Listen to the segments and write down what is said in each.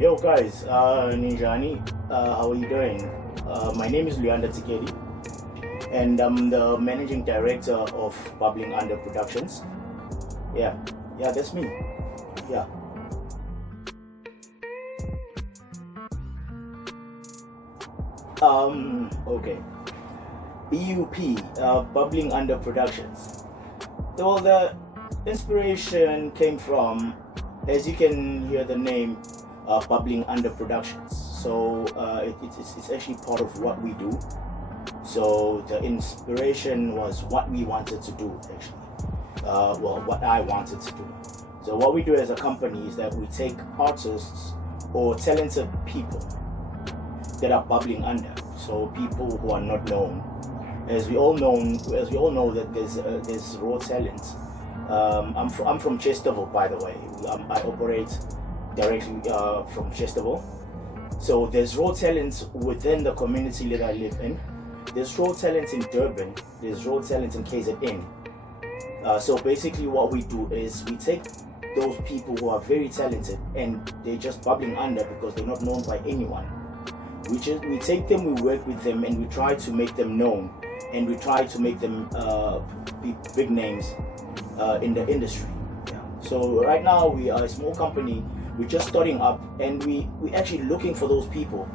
Yo guys, Ninjani, how are you doing? My name is Luyanda Tsikedi, and I'm the managing director of Bubbling Under Productions. Yeah, yeah, that's me. Yeah. Okay. B.U.P, Bubbling Under Productions. Well, the inspiration came from, as you can hear the name, Bubbling Under Productions. So it's actually part of what we do. So the inspiration was what we wanted to do, actually. What I wanted to do. So what we do as a company is that we take artists or talented people that are bubbling under. So people who are not known. As we all know that there's raw talent. I'm from Chesterville, by the way. I operate directly from Chesterville. So there's raw talent within the community that I live in. There's raw talent in Durban. There's raw talent in KZN. So basically what we do is we take those people who are very talented and they're just bubbling under because they're not known by anyone. We take them, we work with them, and we try to make them known, and we try to make them be big names in the industry. Yeah. So right now we are a small company. We're just starting up, and we're actually looking for those people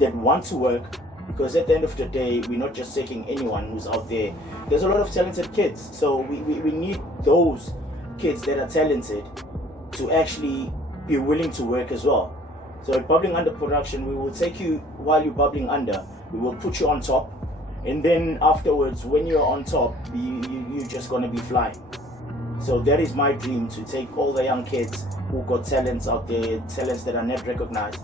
that want to work, because at the end of the day, we're not just taking anyone who's out there. There's a lot of talented kids, so we need those kids that are talented to actually be willing to work as well. So at Bubbling Under Production, we will take you while you're bubbling under. We will put you on top, and then afterwards, when you're on top, you're just gonna be flying. So that is my dream, to take all the young kids who got talents out there, talents that are not recognized,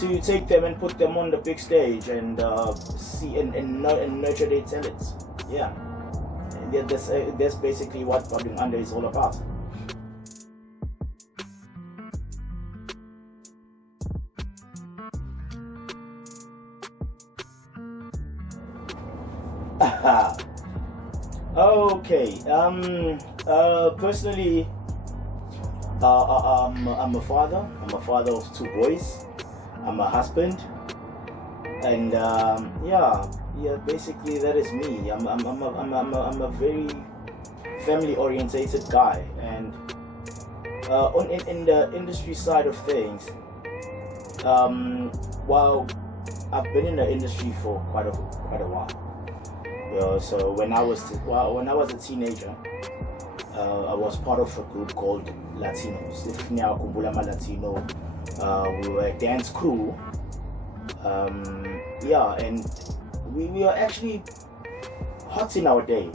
to take them and put them on the big stage and see and nurture their talents. Yeah, and that's basically what Bubbling Under is all about. Okay. Personally, I'm a father. I'm a father of two boys. I'm a husband, and yeah. Basically, that is me. I'm a very family-orientated guy, and in the industry side of things, while I've been in the industry for quite a while. So when I was a teenager, I was part of a group called Latinos. If now Kumbula Latino, we were a dance crew. And we are actually hot in our day.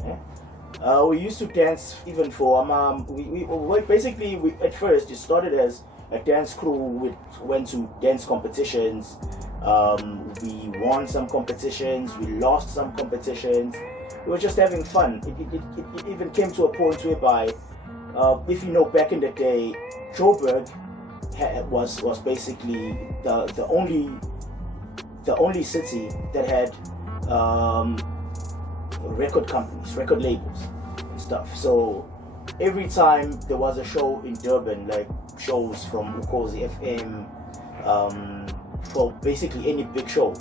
We used to dance even for we basically at first it started as a dance crew. We went to dance competitions. We won some competitions, we lost some competitions. We were just having fun. It even came to a point whereby, if you know, back in the day, Joburg was basically the only city that had record companies, record labels and stuff. So every time there was a show in Durban, like shows from Ukozi FM, for basically any big show,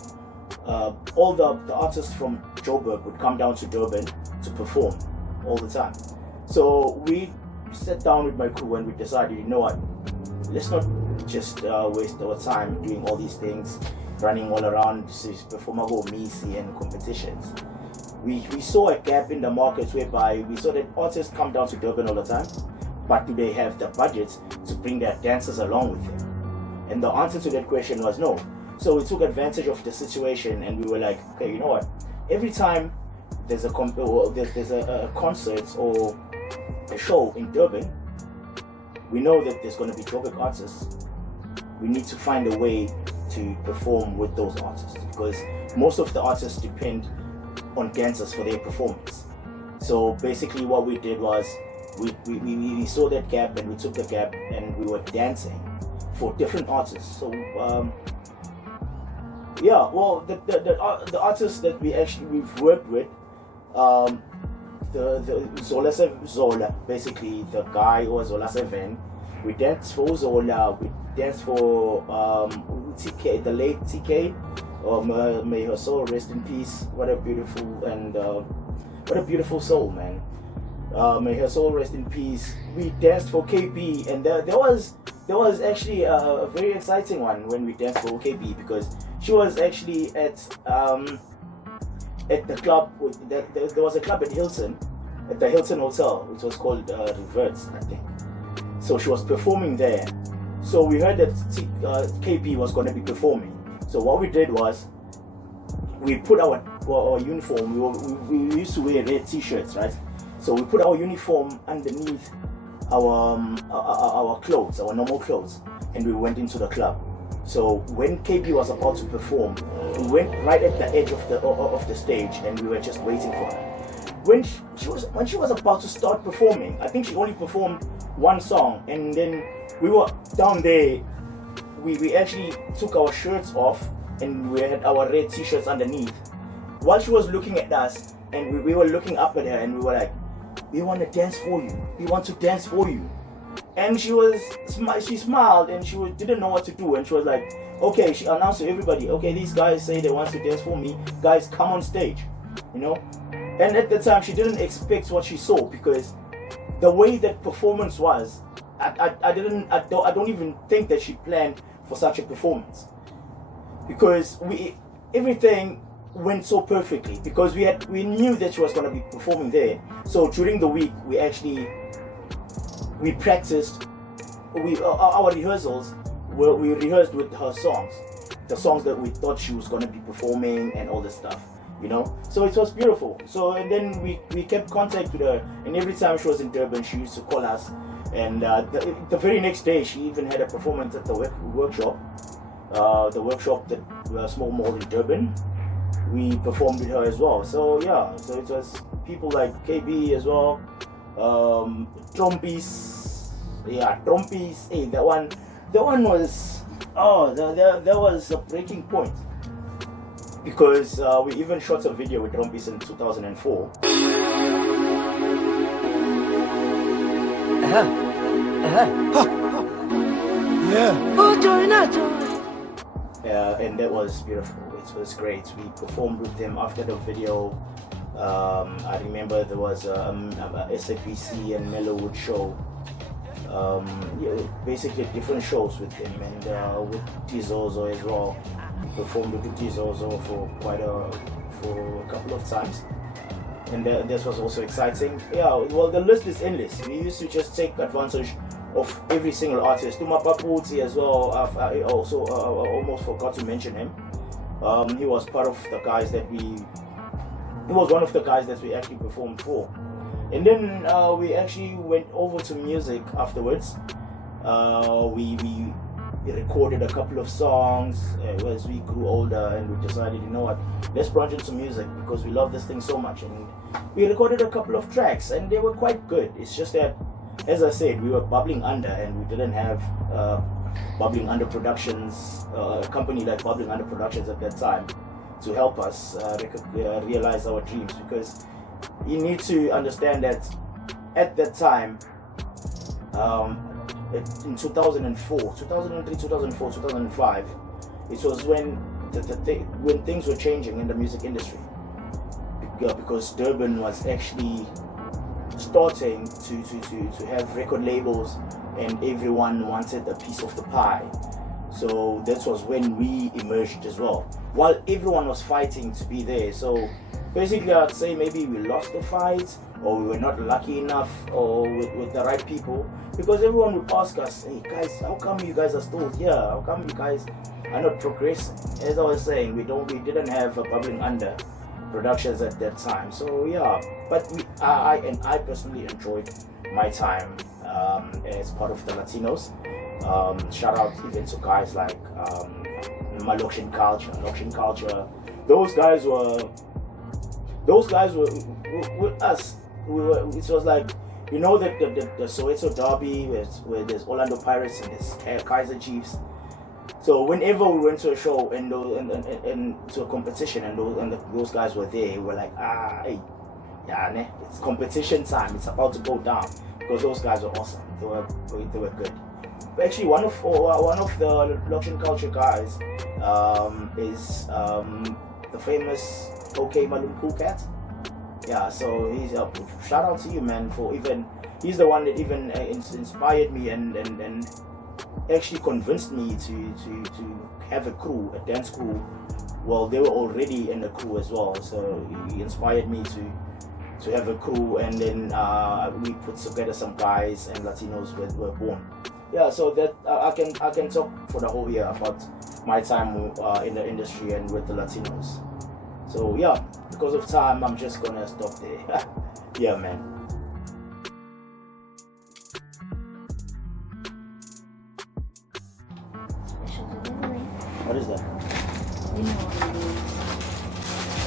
all the artists from Joburg would come down to Durban to perform all the time. So we sat down with my crew and we decided, you know what, let's not just waste our time doing all these things, running all around performable misi and competitions. We saw a gap in the market whereby we saw that artists come down to Durban all the time, but do they have the budget to bring their dancers along with them? And the answer to that question was no. So we took advantage of the situation and we were like, okay, you know what? Every time there's a concert or a show in Durban, we know that there's going to be Joburg artists. We need to find a way to perform with those artists, because most of the artists depend on dancers for their performance. So basically what we did was we saw that gap and we took the gap and we were dancing for different artists. So the artists that we've worked with, the Zola, basically the guy, or Zola 7, We danced for Zola. We danced for TK, the late TK. May her soul rest in peace. What a beautiful soul, man. May her soul rest in peace. We danced for KP, and there was actually a very exciting one when we danced for KP, because she was actually at the club. There was a club at Hilton, at the Hilton Hotel, which was called Reverts, I think. So she was performing there. So we heard that KP was going to be performing. So what we did was, we put our uniform. We used to wear red t-shirts, right? So we put our uniform underneath our clothes, our normal clothes, and we went into the club. So when KP was about to perform, we went right at the edge of the stage, and we were just waiting for her. When she was about to start performing, I think she only performed one song, and then we were down there. We actually took our shirts off, and we had our red t-shirts underneath, while she was looking at us, and we were looking up at her, and we were like, "We want to dance for you. We want to dance for you." And she smiled, and she didn't know what to do, and she was like, "Okay," she announced to everybody, "Okay, these guys say they want to dance for me. Guys, come on stage," you know. And at the time, she didn't expect what she saw, because the way that performance was, I don't even think that she planned for such a performance, because everything went so perfectly, because we knew that she was going to be performing there. So during the week, we practiced. Our rehearsals we rehearsed with her songs, the songs that we thought she was going to be performing, and all this stuff, you know. So it was beautiful. So, and then we kept contact with her, and every time she was in Durban, she used to call us. And the very next day, she even had a performance at the workshop, that small mall in Durban. We performed with her as well. So yeah, so it was people like KB as well, Trompis. Hey, that one was, that was a breaking point, because we even shot a video with Trompis in 2004. And that was beautiful. It was great. We performed with them after the video. I remember there was a SAPC and Mellowwood show. Basically different shows with them, and with Tizozo as well. Performed with Tizozo for a couple of times. And this was also exciting. Yeah, well, the list is endless. We used to just take advantage of every single artist. Tumapaputi as well. I also almost forgot to mention him. He was part of the guys that he was one of the guys that we actually performed for. And then we actually went over to music afterwards. We recorded a couple of songs as we grew older, and we decided, you know what, let's branch into music, because we love this thing so much. And we recorded a couple of tracks, and they were quite good. It's just that, as I said, we were bubbling under, and we didn't have Bubbling Under Productions, a company like Bubbling Under Productions at that time, to help us realize our dreams. Because you need to understand that at that time, in 2004, 2003, 2004, 2005, it was when when things were changing in the music industry, because Durban was actually starting to have record labels, and everyone wanted a piece of the pie. So that was when we emerged as well, while everyone was fighting to be there. So basically, I'd say maybe we lost the fight, or we were not lucky enough, or with the right people, because everyone would ask us, "Hey guys, how come you guys are still here? How come you guys are not progressing?" As I was saying, we didn't have a Bubbling Under Productions at that time. So yeah, but I personally enjoyed my time as part of the Latinos. Shout out even to guys like my Lokshin Culture. Those guys were with us. It was like, you know, that the Soweto Derby where there's Orlando Pirates and there's Kaiser Chiefs. So whenever we went to a show and to a competition, and those guys were there, we were like, hey, yeah, it's competition time. It's about to go down, because those guys were awesome. they were good. But actually, one of the Loction Culture guys is the famous OK Malum Cool Cat. Yeah, so he's shout out to you, man, for even he's the one that even inspired me and actually convinced me to have a crew, a dance crew. Well, they were already in the crew as well, so he inspired me to have a crew, and then we put together some guys, and Latinos were born. Yeah, so that I can talk for the whole year about my time in the industry and with the Latinos. So yeah, because of time, I'm just gonna stop there. Yeah, man. What is that? You know what it is.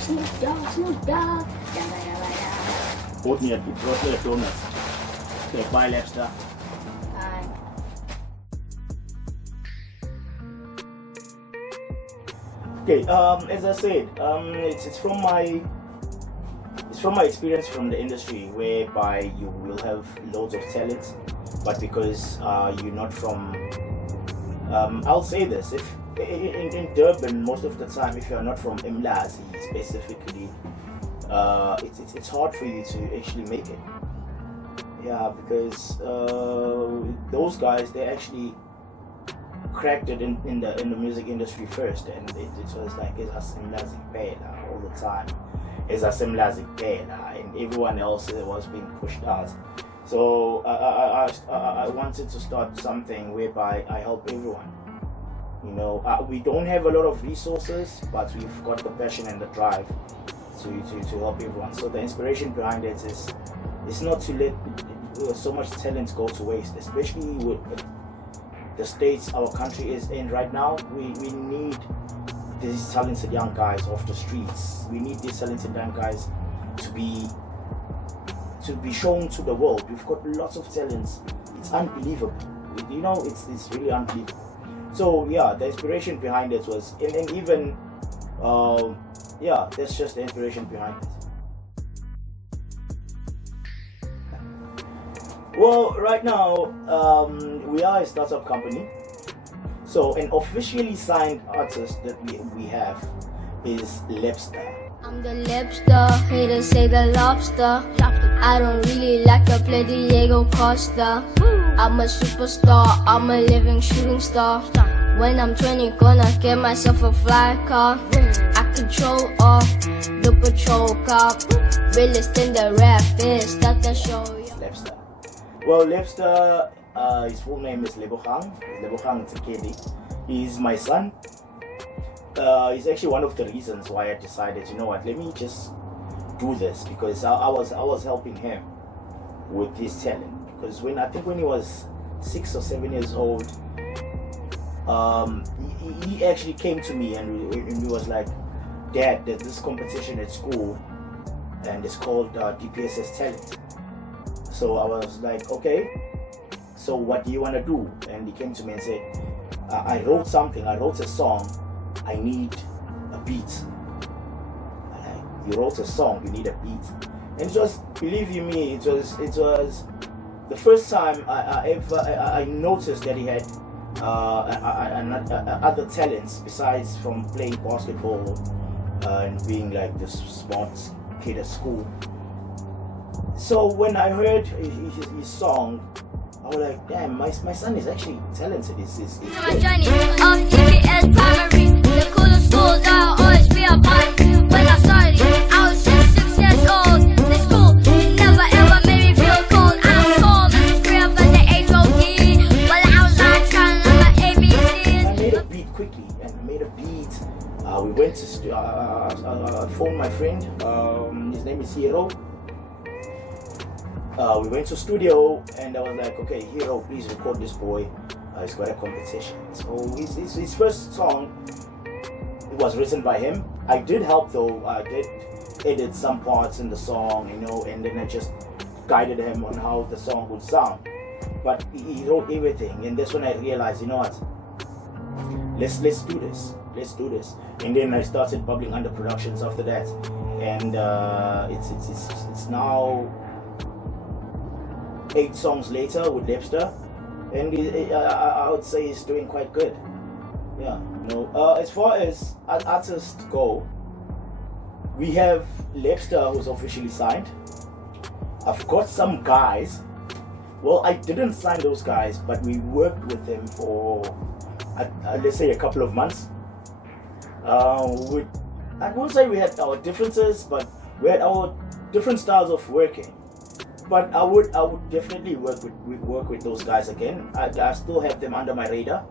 Snoop Dogg, Snoop Dogg. Brought me a donut. Okay, bye, Lobster. Bye. Okay, as I said, it's from my experience from the industry, whereby you will have loads of talent, but because you're not from, I'll say this, if in Durban, most of the time, if you're not from Mlazi specifically, it's hard for you to actually make it. Yeah, because those guys, they actually cracked it in the music industry first, and it was like it's Asimlazi Pela all the time. It's Asimlazi Pela, and everyone else was being pushed out. So I wanted to start something whereby I help everyone. You know, we don't have a lot of resources, but we've got the passion and the drive to help everyone. So the inspiration behind it is not to let so much talent go to waste, especially with the states our country is in right now. We need these talented young guys off the streets. We need these talented young guys to be shown to the world. We've got lots of talents. It's unbelievable. You know, it's really unbelievable. So yeah, the inspiration behind it was, and even yeah, that's just the inspiration behind it. Well, right now we are a startup company. So an officially signed artist that we have is Lobster. I'm the Lobster, haters say the lobster. I don't really like to play Diego Costa. I'm a superstar, I'm a living shooting star. When I'm 20, gonna get myself a fly car. I control all the patrol car. Realest in the rap is that the show. Lobster. Well, Lobster, his full name is Lebogang Tsikedi. He's my son. He's actually one of the reasons why I decided, you know what, let me just do this, because I was helping him with his talent. Because when he was 6 or 7 years old, he actually came to me and he was like, Dad, there's this competition at school and it's called DPSS Talent. So I was like, okay, so what do you want to do? And he came to me and said, I wrote a song, I need a beat. You wrote a song, you need a beat. And it was, believe you me, it was the first time I noticed that he had other talents besides from playing basketball and being like this smart kid at school. So when I heard his song, I was like, damn, my son is actually talented. He's My journey of DPS primary, the coolest school that I'll always be a part. When I started, I was just 6 years old. This school never ever made me feel cold. I was home, career for the HOD. While I was out trying to learn my ABCs. I made a beat quickly, and I made a beat. We went to I phoned my friend. His name is Hero. We went to studio, and I was like, okay, Hero, please record this boy. He's got a competition. So his first song, it was written by him. I did help though. I did edit some parts in the song, you know, and then I just guided him on how the song would sound. But he wrote everything, and that's when I realized, you know what? Let's do this. Let's do this. And then I started bubbling under productions after that, and it's now 8 songs later with Lipster, and I would say he's doing quite good. Yeah, as far as artists go, we have Lipster, who's officially signed. I've got some guys. Well, I didn't sign those guys, but we worked with them for let's say a couple of months. I won't say we had our differences, but we had our different styles of working. But I would definitely work with those guys again. I still have them under my radar.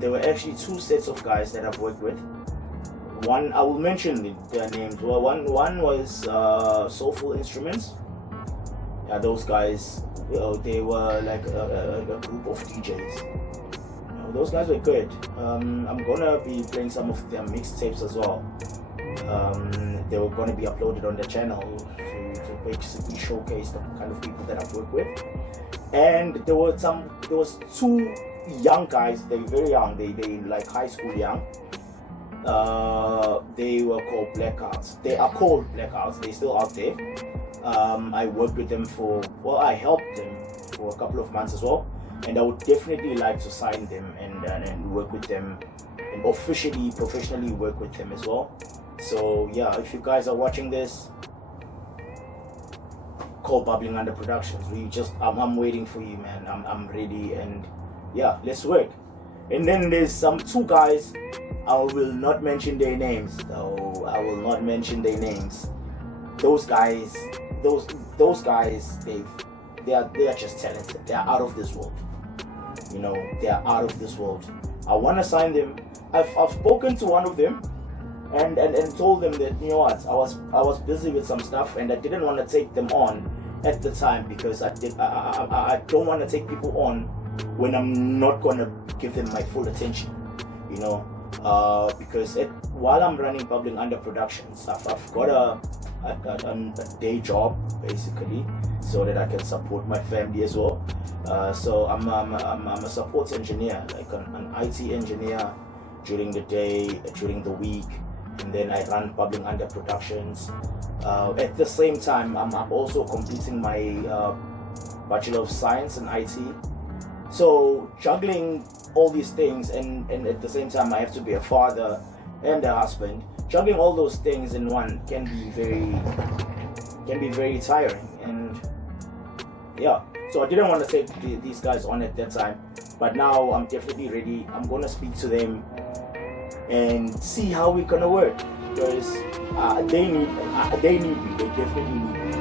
There were actually 2 sets of guys that I've worked with. One, I will mention their names. Well, one was Soulful Instruments. Yeah, those guys, they were like a group of DJs. Those guys were good. I'm gonna be playing some of their mixtapes as well. They were gonna be uploaded on the channel to basically showcase the kind of people that I've worked with. And there was 2 young guys. They were very young. They like high school young. They were called Blackouts. They are called Blackouts. They're still out there. I worked with them I helped them for a couple of months as well. And I would definitely like to sign them and work with them and officially, professionally work with them as well. So yeah, if you guys are watching this, call Bubbling Under Productions. I'm waiting for you, man. I'm ready, and yeah, let's work. And then there's some 2 guys. I will not mention their names, though. I will not mention their names. Those guys, they are just talented. They are out of this world. They are out of this world. I want to sign them. I've spoken to one of them and told them that, you know what, I was busy with some stuff and I didn't want to take them on at the time, because I don't want to take people on when I'm not going to give them my full attention, because while I'm running Bubbling Under Productions, I've got a day job basically, so that I can support my family as well. So I'm a support engineer, like an IT engineer during the day, during the week, and then I run Bubbling Under Productions. At the same time, I'm also completing my Bachelor of Science in IT. So juggling all these things, and at the same time I have to be a father and a husband. Juggling all those things in one can be very tiring, and yeah. So I didn't want to take these guys on at that time, but now I'm definitely ready. I'm gonna speak to them and see how we're gonna work, because they need me. They definitely need me.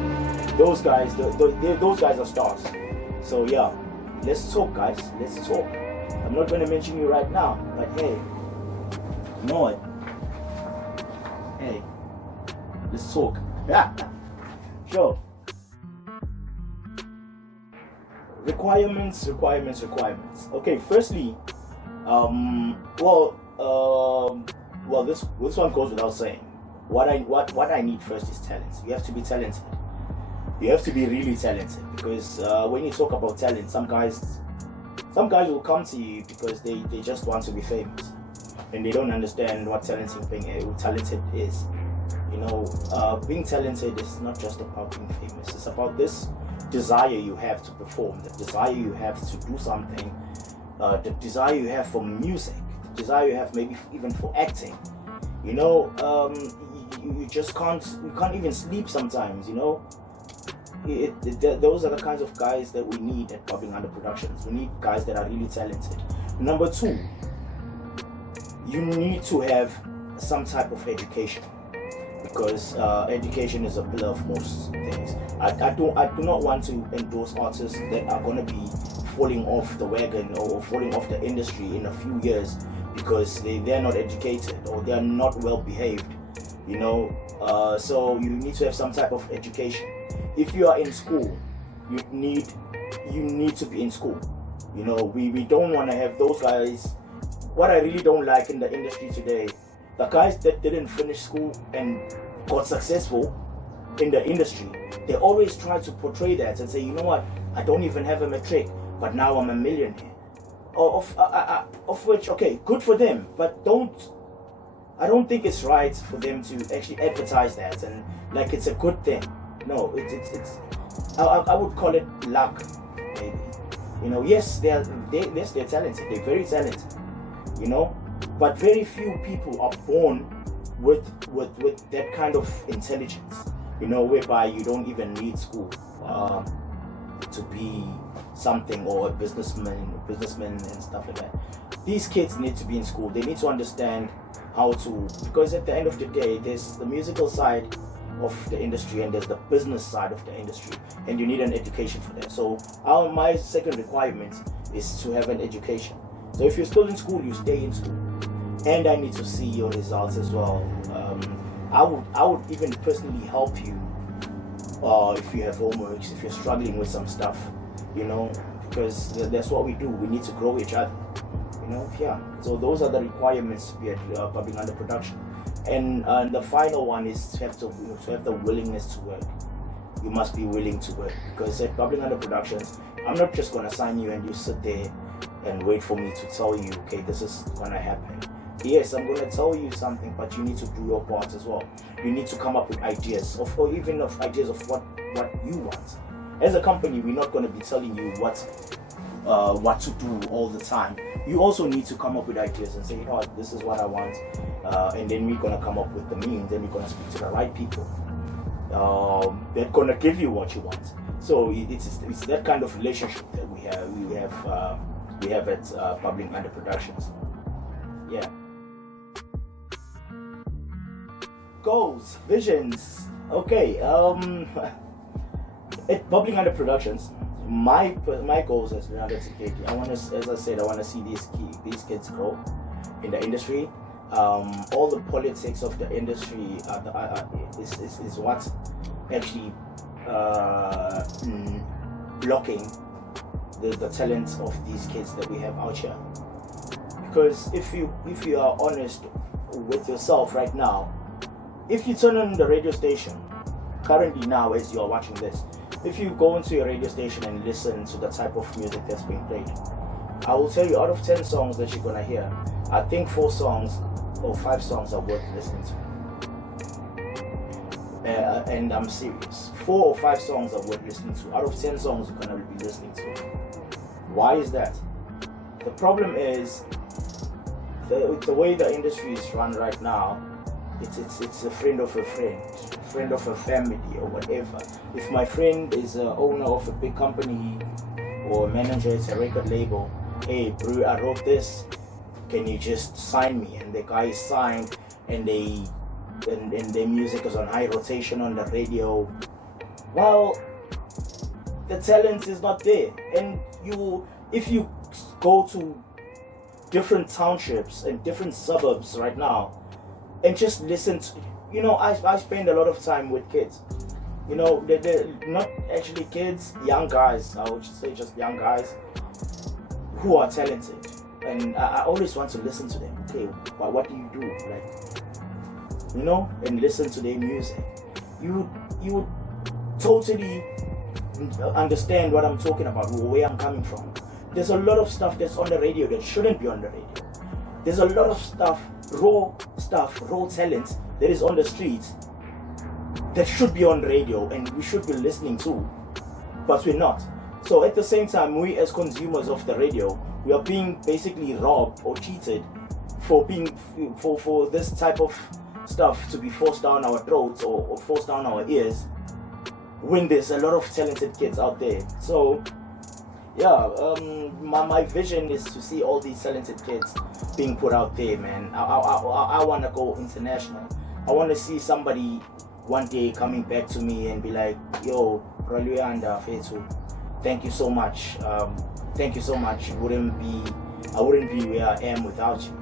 Those guys, those guys are stars. So yeah, let's talk, guys. Let's talk. I'm not gonna mention you right now, but hey, you know what? Hey, let's talk. Yeah, sure. Requirements. Okay, firstly, this one goes without saying. What I need first is talent. You have to be talented. You have to be really talented, because when you talk about talent, some guys will come to you because they just want to be famous, and they don't understand what talented is. Being talented is not just about being famous. It's about this desire you have to perform, the desire you have to do something, the desire you have for music, the desire you have maybe even for acting. You just can't even sleep sometimes. Those are the kinds of guys that we need at Bubbling Under Productions. We need guys that are really talented. Number 2, you need to have some type of education, because education is a pillar of most things. I do not want to endorse artists that are going to be falling off the wagon or falling off the industry in a few years because they're not educated or they're not well behaved. So you need to have some type of education. If you are in school, you need to be in school. We don't want to have those guys. What I really don't like in the industry today, the guys that didn't finish school and got successful in the industry, they always try to portray that and say, you know what, I don't even have a matric, but now I'm a millionaire. Of which, okay, good for them, but I don't think it's right for them to actually advertise that and like it's a good thing. No, I would call it luck, maybe. Yes, they're talented. They're very talented. But very few people are born with that kind of intelligence. Whereby you don't even need school to be something, or a businessman and stuff like that. These kids need to be in school. They need to understand how to, because at the end of the day, there's the musical side of the industry and there's the business side of the industry, and you need an education for that. So my second requirement is to have an education. So if you're still in school, you stay in school, and I need to see your results as well. I would even personally help you if you have homeworks, if you're struggling with some stuff, because that's what we do. We need to grow each other, So those are the requirements to be at public under production. And the final one is to have the willingness to work. You must be willing to work, because at public under productions, I'm not just gonna sign you and you sit there and wait for me to tell you, okay, this is gonna happen. Yes, I'm gonna tell you something, but you need to do your part as well. You need to come up with ideas or even ideas of what you want. As a company, we're not gonna be telling you what to do all the time. You also need to come up with ideas and say, this is what I want, and then we're gonna come up with the means, and we're gonna speak to the right people. They're gonna give you what you want. So it's that kind of relationship that we have at Public Under Productions. Yeah. Goals, visions. Okay. At Public Under Productions, my goals as Luyanda Tsikedi, I want to, as I said, I want to see these kids grow in the industry. All the politics of the industry is what actually blocking the talents of these kids that we have out here. Because if you are honest with yourself right now, if you turn on the radio station currently now as you are watching this, if you go into your radio station and listen to the type of music that's being played, I will tell you, out of 10 songs that you're gonna hear, I think 4 songs or 5 songs are worth listening to. And I'm serious. 4 or 5 songs are worth listening to. Out of 10 songs you're gonna be listening to. Why is that? The problem is the way the industry is run right now. It's a friend of a friend of a family, or whatever. If my friend is an owner of a big company or a manager, it's a record label. Hey, bro, I wrote this. Can you just sign me? And the guy is signed, and their music is on high rotation on the radio. Well, the talent is not there. And if you go to different townships and different suburbs right now, and just listen to, I spend a lot of time with kids. They're not actually kids, young guys. I would say just young guys who are talented. And I always want to listen to them. Okay, what do you do? And listen to their music. You would totally understand what I'm talking about, where I'm coming from. There's a lot of stuff that's on the radio that shouldn't be on the radio. There's a lot of raw talent that is on the streets that should be on radio and we should be listening to, but we're not. So at the same time, we as consumers of the radio, we are being basically robbed or cheated for this type of stuff to be forced down our throats or forced down our ears, when there's a lot of talented kids out there. So yeah, my vision is to see all these talented kids being put out there, man. I want to go international. I want to see somebody one day coming back to me and be like, yo, Luyanda, thank you so much. Thank you so much. I wouldn't be where I am without you.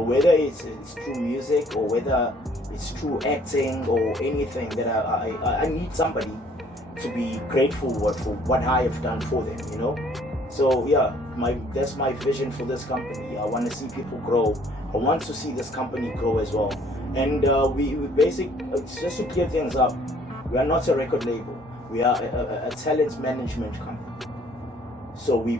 Whether it's through music or whether it's through acting or anything, that I need somebody to be grateful for what I have done for them, So yeah, that's my vision for this company. I want to see people grow. I want to see this company grow as well. And just to clear things up, we are not a record label. We are a talent management company. So we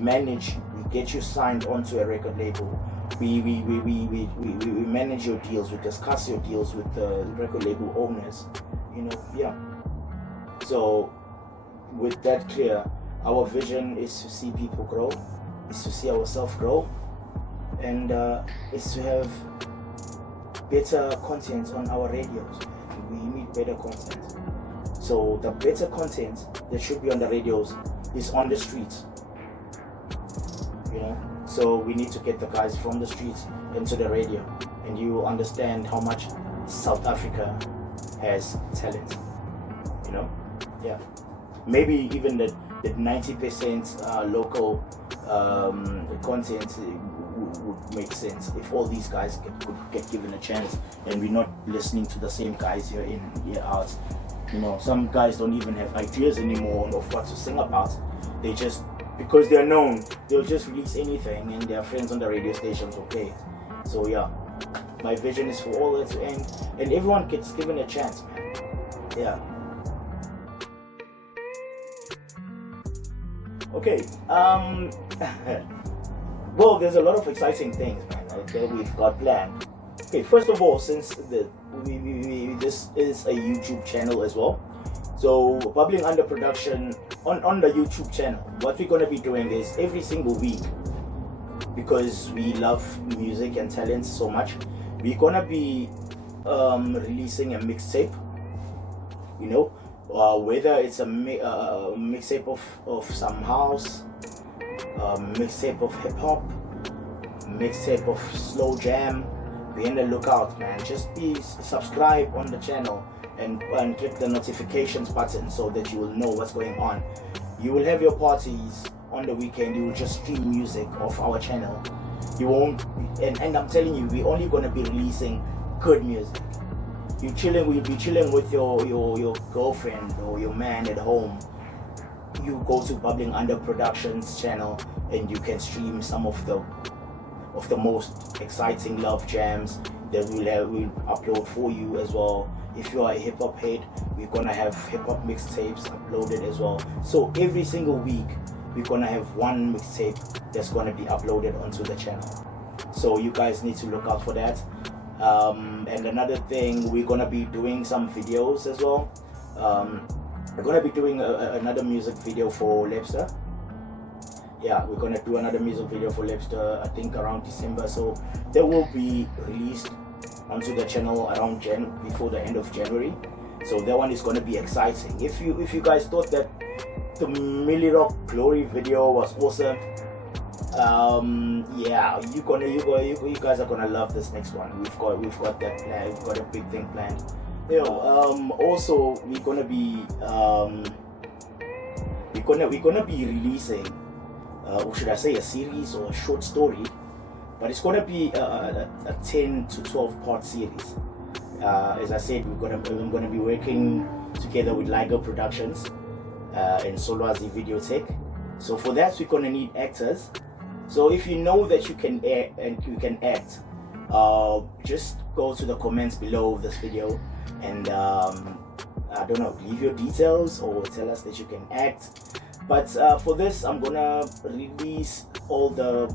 get you signed onto a record label. We manage your deals. We discuss your deals with the record label owners. Yeah. So with that clear, our vision is to see people grow, is to see ourselves grow, and is to have better content on our radios. We need better content. So the better content that should be on the radios is on the streets. So we need to get the guys from the streets into the radio, and you understand how much South Africa has talent. Yeah, maybe even that 90% local content would make sense if all these guys could get given a chance, and we're not listening to the same guys year in, year out. Some guys don't even have ideas anymore of what to sing about. They just, because they're known, they'll just release anything, and their friends on the radio stations will play it. So yeah, my vision is for all that to end, and everyone gets given a chance, man. Yeah. Okay. Well, there's a lot of exciting things, man, that we've got planned. Okay, first of all, since this is a YouTube channel as well, so Bubbling Under Production on the YouTube channel, what we're gonna be doing is every single week, because we love music and talent so much, we're gonna be releasing a mixtape. Whether it's a mixtape of some house, mixtape of hip hop, mixtape of slow jam. Be on the lookout, man. Just be subscribe on the channel and click the notifications button so that you will know what's going on. You will have your parties on the weekend. You will just stream music off our channel. You won't, and I'm telling you, we're only gonna be releasing good music. We'll be chilling with your girlfriend or your man at home. You go to Bubbling Under Productions channel and you can stream some of the most exciting love jams that we'll upload for you as well. If you are a hip hop head, we're gonna have hip hop mixtapes uploaded as well. So every single week we're gonna have one mixtape that's gonna be uploaded onto the channel. So you guys need to look out for that. And another thing, we're gonna be doing some videos as well. We're gonna be doing another music video for Lepster. Yeah, we're gonna do another music video for Lepster, I think around December. So that will be released onto the channel around before the end of January. So that one is gonna be exciting. If you guys thought that the Millie Rock Glory video was awesome, yeah, you guys are gonna love this next one. We've got that plan. We've got a big thing planned. Also we're gonna be releasing, or should I say, a series or a short story, but it's gonna be a 10 to 12 part series. As I said, I'm gonna be working together with Liger Productions and Solwazi Videotech. So for that, we're gonna need actors. So if you know that you can act and you can act, just go to the comments below this video and I don't know, leave your details or tell us that you can act. But for this, I'm gonna release all the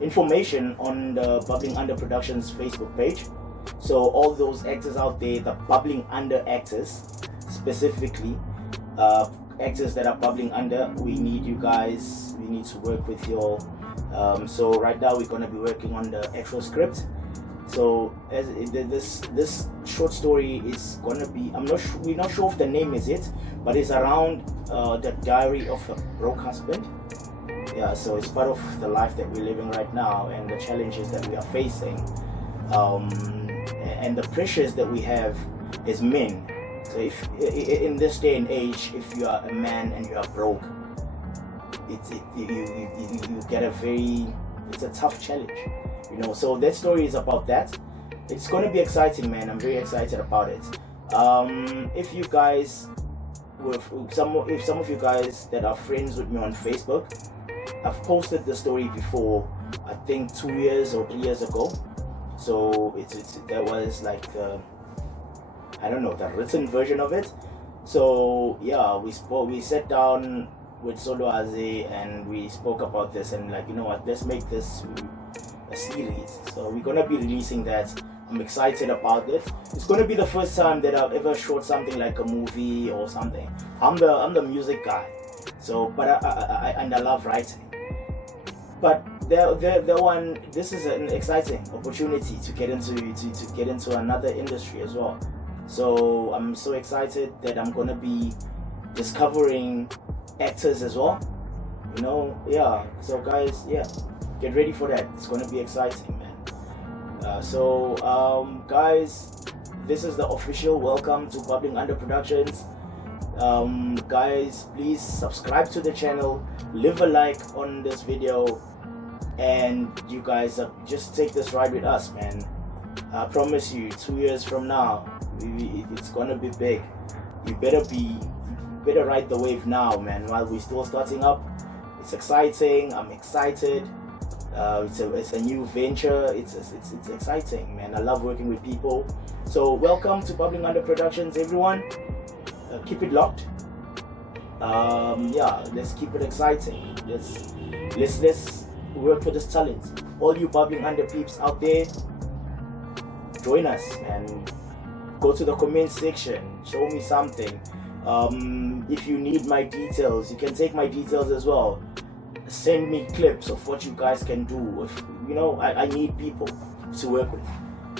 information on the Bubbling Under Productions Facebook page. So all those actors out there, the Bubbling Under actors specifically, actors that are bubbling under, we need you guys. We need to work with your so right now we're going to be working on the actual script. So as this short story is going to be, we're not sure if the name is it, but it's around the diary of a broke husband. Yeah, so it's part of the life that we're living right now and the challenges that we are facing, and the pressures that we have as men. So if in this day and age, if you are a man and you are broke, you get it's a tough challenge, So that story is about that. It's going to be exciting, man. I'm very excited about it. If you guys, if some of you guys that are friends with me on Facebook, I've posted the story before, I think 2 years or 3 years ago. So that was like I don't know, the written version of it. So yeah, we sat down with Solwazi and we spoke about this and like, you know what, let's make this a series. So we're gonna be releasing that I'm excited about this. It's gonna be the first time that I've ever shot something like a movie or something. I'm the music guy, so but I love writing. But this is an exciting opportunity to get into another industry as well. So I'm so excited that I'm gonna be discovering actors as well. Yeah. So guys, yeah, get ready for that. It's gonna be exciting, man. Guys, this is the official welcome to Bubbling Under Productions. Guys, please subscribe to the channel, leave a like on this video, and you guys just take this ride with us, man. I promise you, 2 years from now, it's gonna be big. You better ride the wave now, man, while we're still starting up. It's exciting. I'm excited. It's a new venture. It's exciting, man. I love working with people. So welcome to Bubbling Under Productions, everyone. Keep it locked. Yeah, let's keep it exciting. Let's work for this talent. All you Bubbling Under peeps out there, join us and go to the comment section. Show me something. If you need my details, you can take my details as well. Send me clips of what you guys can do. If I need people to work with.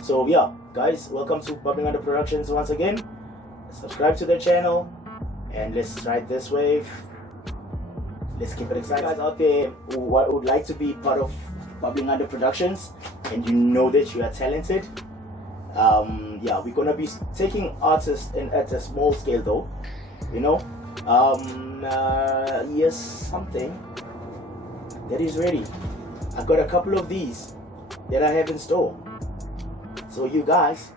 So yeah, guys, welcome to Bubbling Under Productions once again. Subscribe to the channel and let's ride this wave. Let's keep it exciting. Guys out there who would like to be part of Bubbling Under Productions and you know that you are talented, yeah, we're gonna be taking artists at a small scale though. Yes, something that is ready. I got a couple of these that I have in store. So you guys,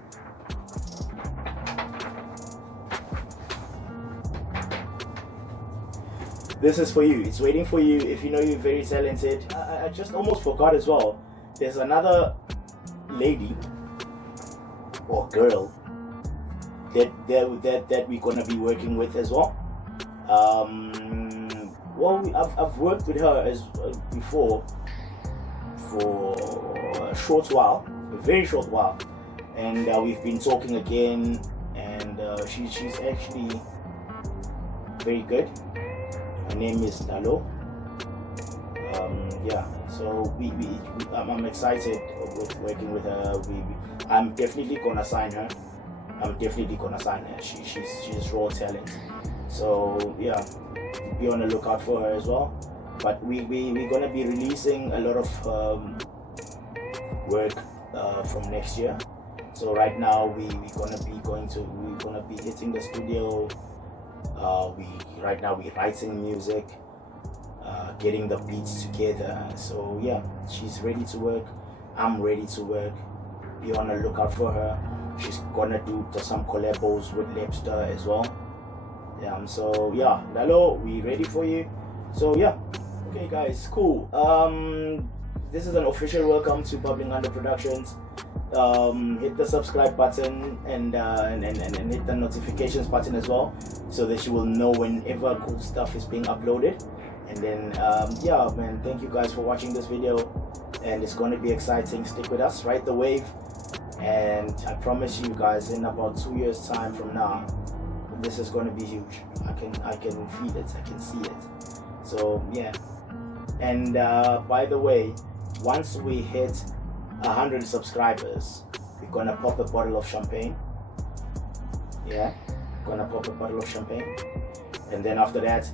this is for you. It's waiting for you. If you know you're very talented. I just almost forgot as well. There's another lady or girl that we're gonna be working with as well. I've worked with her as before for a short while, a very short while, and we've been talking again, and she's actually very good. Her name is Lalo. Yeah, so I'm excited with working with her. I'm definitely gonna sign her. She's raw talent. So yeah, be on the lookout for her as well. But we're gonna be releasing a lot of work from next year. So right now we're gonna be hitting the studio. Right now we're writing music, getting the beats together. So yeah, she's ready to work. I'm ready to work. Be on the lookout for her. She's gonna do some collabos with Lepster as well. Yeah, so yeah, Lalo, we ready for you. So yeah, okay guys, cool. This is an official welcome to Bubbling Under Productions. Hit the subscribe button and hit the notifications button as well, so that you will know whenever cool stuff is being uploaded. And then yeah, man, thank you guys for watching this video, and it's going to be exciting. Stick with us, ride the wave, and I promise you guys, in about 2 years time from now, this is going to be huge. I can feel it, I can see it. So yeah, and by the way, once we hit 100 subscribers, we're gonna pop a bottle of champagne. Yeah, gonna pop a bottle of champagne, and then after that,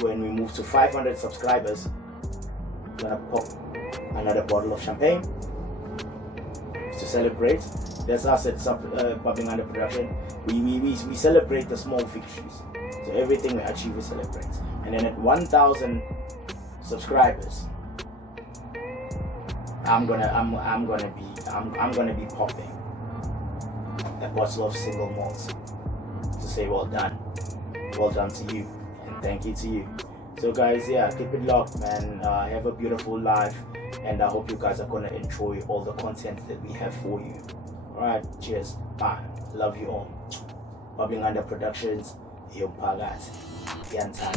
when we move to 500 subscribers, we're gonna pop another bottle of champagne to celebrate. That's us at Bubbling Under Production. We celebrate the small victories. So everything we achieve, we celebrate. And then at 1,000 subscribers, I'm gonna be popping a bottle of single malt to say well done to you, and thank you to you. So guys, yeah, keep it locked, man. Have a beautiful life, and I hope you guys are gonna enjoy all the content that we have for you. Alright, cheers, bye, love you all. Bubbling Under Productions, Yomphakathi, Yantan.